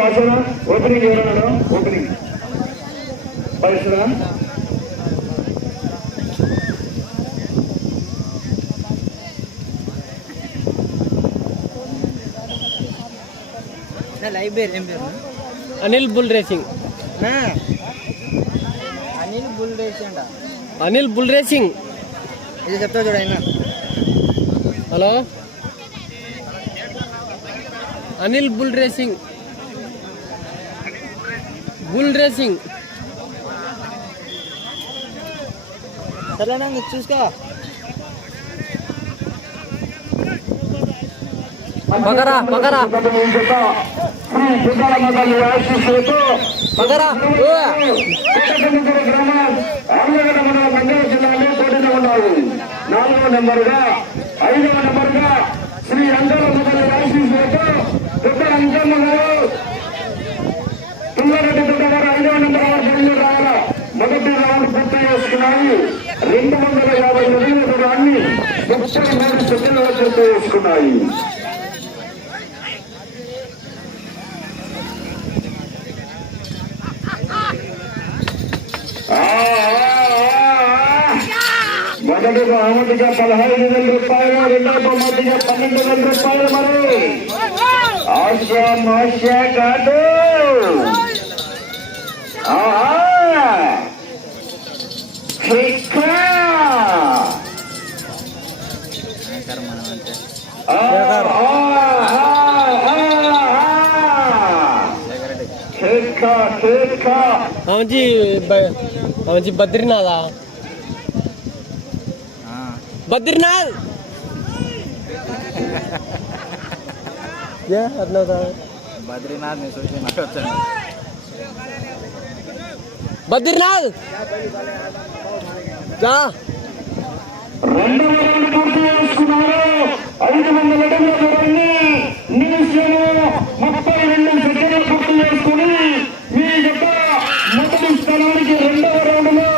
భాషణ opening ఎవరన్నా opening భాషణ live పేరు ఏం పేరు? Anil bull racing. Anil bull రేసి అంట. Anil bull racing. ఇది చెప్తా చూడ hello? Anil bull racing. Bull racing సరేనా ఇంక చూసుకో. పగరా పగరా శ్రీ పగరా గ్రామం నెంబరుగా ఐదవ నెంబరుగా శ్రీ అంజల మొదలు ఆశీస్సులతో పెద్ద అంజమ్మ గారు తుల్లారెడ్డి దుర్గ గారు ఐదవ నెంబర్ బయలు రావాల మొదటి రౌండ్ పూర్తి చేసుకున్నాయి రెండు వందల యాభై ఎనిమిది దూరాన్ని ముప్పై మూడు సెకండ్ల పూర్తి చేసుకున్నాయి మొదటి బహుమతిగా పదహైదు వేల రూపాయలు రెండవ బహుమతిగా పన్నెండు వేల రూపాయలు మరి ఆశ మోస ఆమెజీ బ- ఆమెజీ బద్రీనాథా? బద్రీనాథ్! ఏ అట్లా బద్రీనాథ్ నేను చూసి నాకు వచ్చాను బద్రీనాథ్! జా రౌండ్ పూర్తి చేసుకున్నారు. ఐదు వందల అడుగుల దూరాన్ని నిమిషము ముప్పై రెండు సెకండ్లు పూర్తి చేసుకుని మీ యొక్క మొదటి స్థానానికి రెండవ రౌండ్లో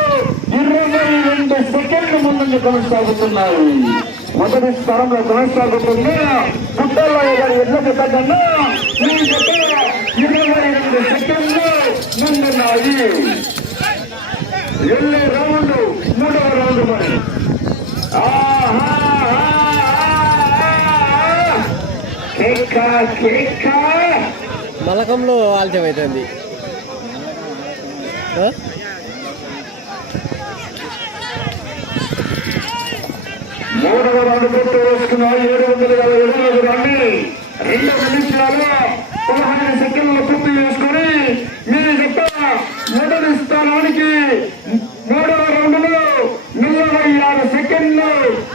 ఇరవై రెండు సెకండ్లు ముందుకు కొనసాగుతున్నాయి. మొదటి స్థానంలో కొనసాగుతుంది. పుట్టల్లో గారి ఎడ్ల జత కన్నా మీ జత ఇరవై రెండు సెకండ్లు ముందున్నాయి వెళ్ళే రౌండ్ మూడవ రౌండ్ మరి. మలకంలో ఆలస్యం అవుతుంది మూడవ రౌండ్ కొట్టు వేసుకున్న ఏడు వందల యాభై ఏడు రండి రెండు నిమిషాలు పదహైదు సెకండ్లు పూర్తి చేసుకుని మీ జట్ట మొదటి స్థానానికి మూడవ రౌండ్లో నలభై ఆరు సెకండ్లు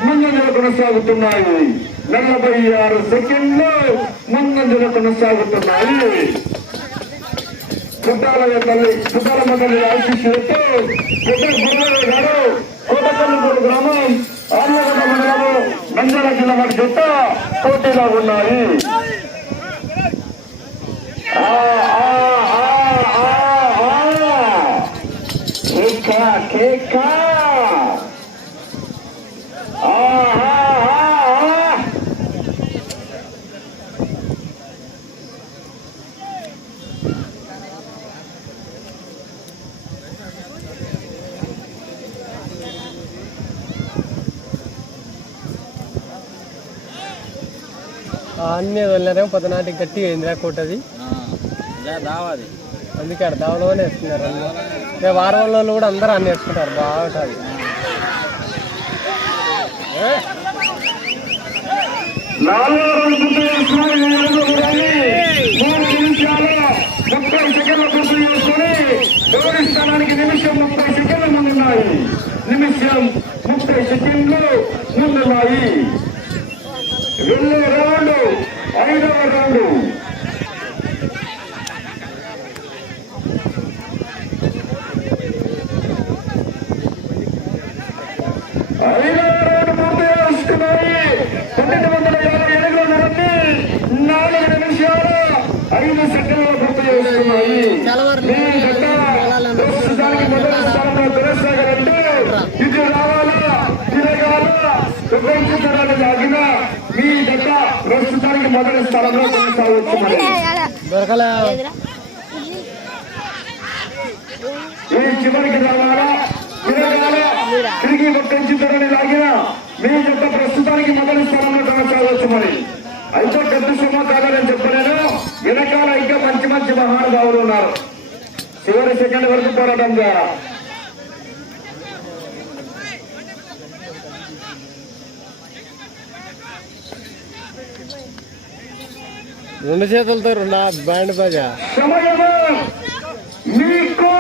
ముందంజలు కొనసాగుతున్నాయి. నలభై ఆరు సెకండ్లు ముందంజలు కొనసాగుతున్నాయి. పుట్టాలయ తల్లి పుట్టాల మండలి ఆశిస్తున్నట్టు పెద్ద గురుగారు గారు కోటపల్లిగూడు గ్రామం ఆర్యగడ్డ మండలము నంద్యాల జిల్లా వారి జట్ట పోటీలో ఉన్నాయి. ఆ, ఆ, కేక కేక. అన్నీ వెళ్ళారేమో పొద్దునాటికి గట్టిగా అయిందిరా కొట్టది దావాది అందుకే అక్కడ దావలోనే వేస్తున్నారు అందరూ. రేపు వారం వాళ్ళు కూడా అందరూ అన్నీ వేసుకుంటారు. బాగుంటుంది ముప్పై సెకండ్ల పూర్తి చేసుకుని స్థానానికి ముప్పై సెకండ్లు ముందున్నాయి నిమిషం ముప్పై సెకండ్లు ముందున్నాయి వెళ్ళే రౌండ్ ఐదవ రౌండ్ ఐదవ రౌండ్ పూర్తి చేసుకున్నాయి పన్నెండు వందల యాభై ఏడుగుల నరని నాలుగు నిమిషాల ఐదు సెకండ్లు పూర్తి జట్ట ప్రస్తుతానికి మొదటి స్థానంలో కొనసాగాలంటే ఇది రావాలా? తిరగాలా విభజించడానికి లాగిన మీ జట్ట ప్రస్తుతానికి మొదటి స్థానంలో దొరకలే. ఈ చివరికి రావాలా? తిరగాలా తిరిగి కొట్టించుతారని లాగిన మీ జట్ట ప్రస్తుతానికి మొదటి స్థానంలో కొనసాగవచ్చు మరి అయితే పెద్ద సింహ కాదని చెప్పలేను. వెనకాల ఇంకా మంచి మంచి మహానుభావులు ఉన్నారు. చివరి సెకండ్ వరకు పోరాటం ద్వారా రెండు చేతులతో రెండు బ్యాండ్ సమయము మీకు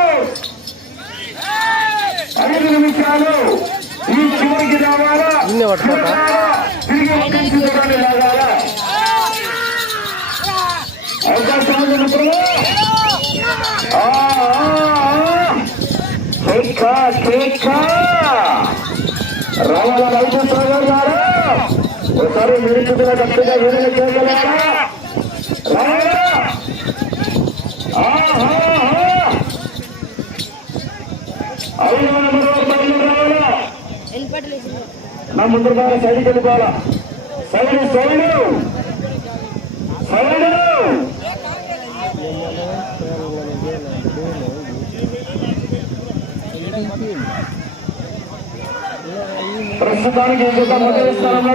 ఐదు నిమిషాలు. ఈ చివరికి రావాలా? తిరిగి లాగాలా? రావాలా రైతు సోదరు గారు ఒకసారి చూసిన గట్టిగా వీడిని రావాలా నా ముందు సైడ్కి వెళ్ళిపోవాలా సైడ్ సైడ్ సైడ్ ప్రస్తుతానికి ఇంకొక మొదటి స్థానంలో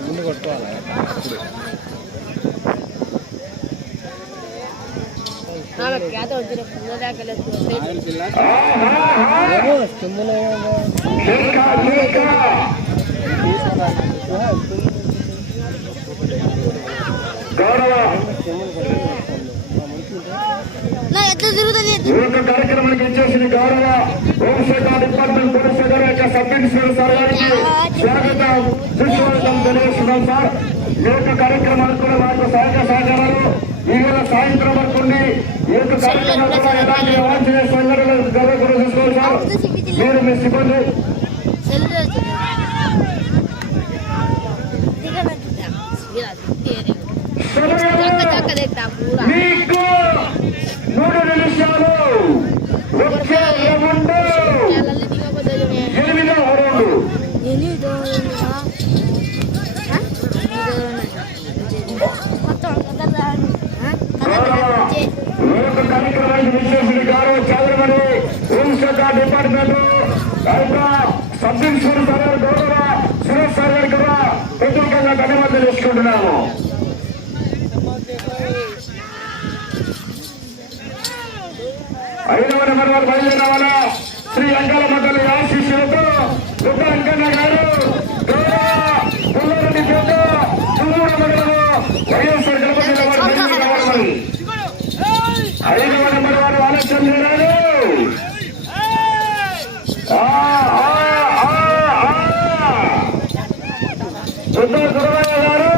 ముందు కొట్టుకోవాలి ఏమో కిందనే కదా. కేక, కేక. గౌరవ నా ఎట్లా తిరుగుతుంది ఈ యొక్క కార్యక్రమానికి ఇచ్చేసిన గౌరవ హోంశాఖ డిపార్ట్మెంట్ పోలీసు గారి యొక్క సబ్ ఇన్స్పెక్టర్ సార్ గారికి స్వాగతం సుస్వాగతం తెలియజేస్తున్నాం సార్. ఈ యొక్క కార్యక్రమానికి కూడా వారి సహాయక సహకారాలు. ఈవేళ సాయంత్రం వరకు యొక్క కార్యక్రమాలు కూడా ఎలాంటి అవాంఛనీయ సంఘటనలు జరగకుండా చూసుకోవాలి సార్ మీరు మీ సిబ్బంది. సెల్ సమయము మీకు మూడు నిమిషాలు వచ్చే రౌండ్ ఎనిమిదవ రౌండ్ లోక కార్యక్రమానికి విశేషులు గౌరవ చౌదరమణి హోంశాఖ డిపార్ట్మెంట్ యొక్క సబ్ ఇన్స్పెక్టర్ గారు గౌరవ సురేష్ సార్ గారికి కూడా ప్రత్యేకంగా ధన్యవాదాలు తెలుసుకుంటున్నాము ఐదవ నెంబర్ వారు బయలుదేరావాలా శ్రీ అంకాల మండలి ఆశీస్సులతో పెద్ద అంకన్న గారు గౌరవ పుల్లారెడ్డి పేట తుమ్మూరు మండలము వైఎస్ఆర్ కడప జిల్లా వారు బయలుదేరావాలి మరి. ఐదవ నెంబర్ వారు ఆలస్యం చేయాలి ఆ, ఆ, ఆ, ఆ. పెద్ద గురవయ్య గారు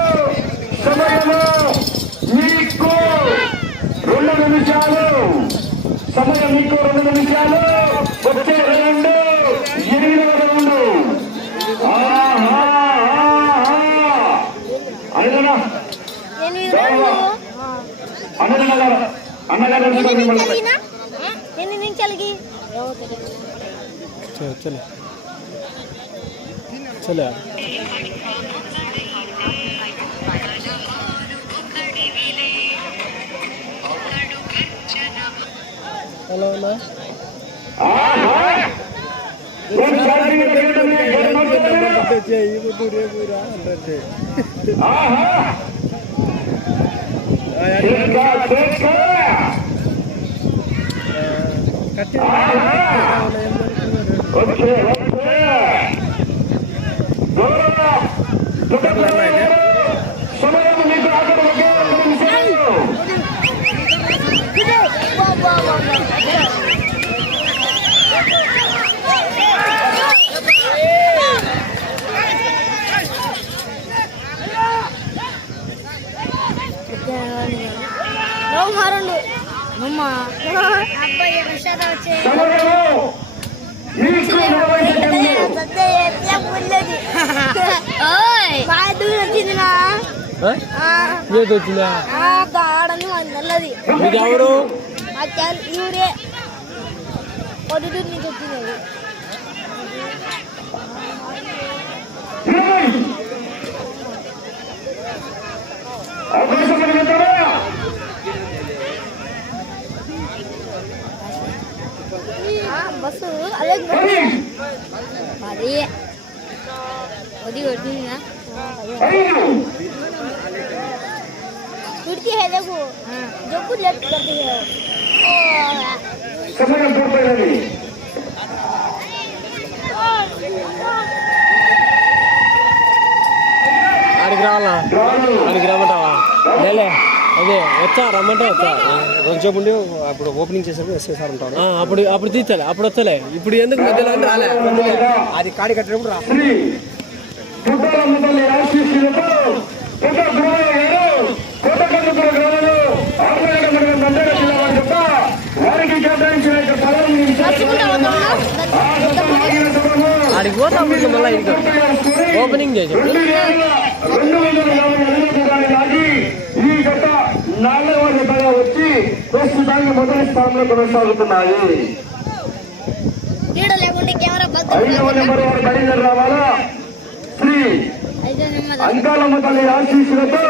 సమయము మీకు రెండు నిమిషాలు రెండు నిమిషాలు. వచ్చే రెండు. ఎనిమిదవ రెండు. అన్నగారా అన్నగారు అన్నగారు ఎన్ని మిమ్మల్ని నిమిషాలకి ఎన్ని నిమిషాలకి చలో, చలో. చలే హలో కట్టి ఆహా! కొనసాగిన క్రీడమే జన్మదిన. ఆహా ఇంకా కేక. ఆహా వచ్చే వచ్చే దూరంగా సమయం మీకు అక్కడ ఒకే ఒక్క నిమిషం. నవ్వు మారండు నమ్మ అబ్బాయి విషాద వచ్చే సమయము మీకు ఇరవై సెకండ్లు. బాగా దూరం వచ్చిందినా ఏది వచ్చిందా? ఆడని నల్లది మీకు ఎవరు ఊరే పొద్దుటూరు నుంచి వచ్చింది. అది. बस अलग भारी है बड़ी बड़ी ना खिड़की है। देखो, जो कुछ लेफ़्ट करती है। अड़ग्राला अड़ग्रामटावा ले ले। అదే వచ్చా రమ్మంటే వచ్చా. కొంచెం ఉండి అప్పుడు ఓపెనింగ్ చేసేప్పుడు ఎస్ఐ సార్ ఉంటారు. అప్పుడు అప్పుడు తీర్చాలి అప్పుడు వచ్చలే ఇప్పుడు ఎందుకు మధ్యలో అంటే రాలే. అది కాడి కట్టేటప్పుడు రా. పుట్టాల ముద్దలి ఆశీస్సులతో ఒక గురువు ప్రస్తుతానికి మొదటి స్థానంలో కొనసాగుతున్నాయి. ఐదవ నెంబర్ వారు బయలుదేరి రావాలా? శ్రీ అంకాలమ్మ తల్లి ఆశీస్సులతో